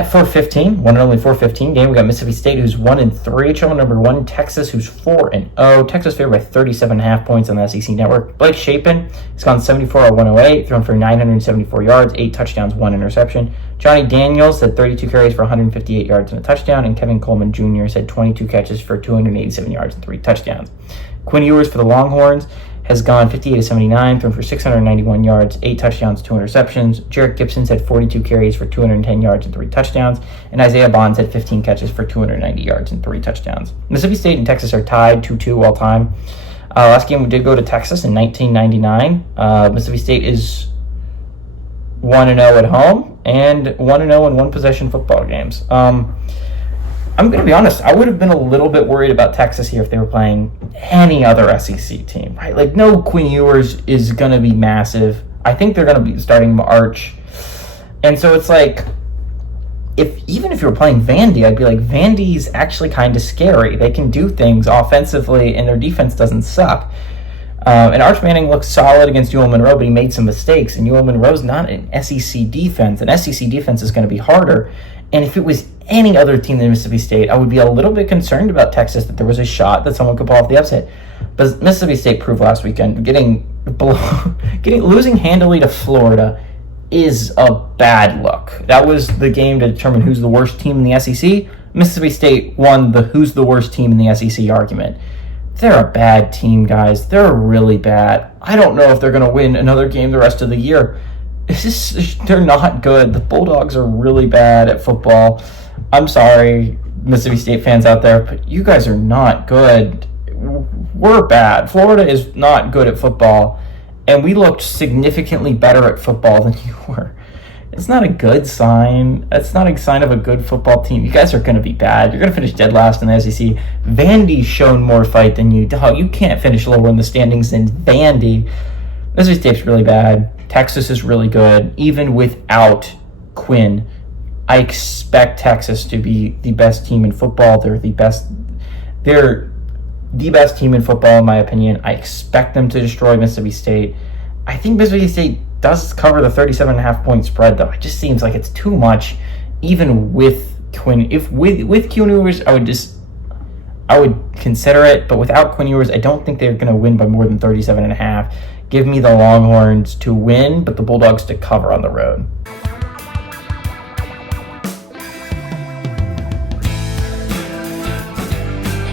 At 4:15, one and only 4:15 game, we got Mississippi State, who's 1-3, trailing number 1 Texas, who's 4-0. Texas favored by 37.5 points on the SEC Network. Blake Shapen has gone 74 out of 108, thrown for 974 yards, 8 touchdowns, 1 interception. Johnny Daniels had 32 carries for 158 yards and a touchdown, and Kevin Coleman Jr. had 22 catches for 287 yards and 3 touchdowns. Quinn Ewers for the Longhorns has gone 58 of 79, thrown for 691 yards, 8 touchdowns, 2 interceptions. Jarrett Gibson's had 42 carries for 210 yards and 3 touchdowns. And Isaiah Bonds had 15 catches for 290 yards and 3 touchdowns. Mississippi State and Texas are tied 2-2 all time. Last game we did go to Texas in 1999. Mississippi State is 1-0 at home and 1-0 in one-possession football games. I'm going to be honest, I would have been a little bit worried about Texas here if they were playing any other SEC team, right? Like, no Quinn Ewers is going to be massive. I think they're going to be starting March. And so it's like, even if you were playing Vandy, I'd be like, Vandy's actually kind of scary. They can do things offensively, and their defense doesn't suck. And Arch Manning looked solid against UL Monroe, but he made some mistakes. And UL Monroe's not an SEC defense. An SEC defense is going to be harder. And if it was any other team than Mississippi State, I would be a little bit concerned about Texas, that there was a shot that someone could pull off the upset. But Mississippi State proved last weekend, losing handily to Florida is a bad look. That was the game to determine who's the worst team in the SEC. Mississippi State won the who's the worst team in the SEC argument. They're a bad team, guys. They're really bad. I don't know if they're going to win another game the rest of the year. They're not good. The Bulldogs are really bad at football. I'm sorry, Mississippi State fans out there, but you guys are not good. We're bad. Florida is not good at football, and we looked significantly better at football than you were. It's not a good sign. It's not a sign of a good football team. You guys are going to be bad. You're going to finish dead last in the SEC. Vandy's shown more fight than you. Dog, you can't finish lower in the standings than Vandy. Mississippi State's really bad. Texas is really good. Even without Quinn, I expect Texas to be the best team in football. They're the best team in football, in my opinion. I expect them to destroy Mississippi State. I think Mississippi State does cover the 37.5 point spread, though. It just seems like it's too much, even with Quinn. With Quinn Ewers, I would consider it, but without Quinn Ewers, I don't think they're going to win by more than 37.5. Give me the Longhorns to win, but the Bulldogs to cover on the road.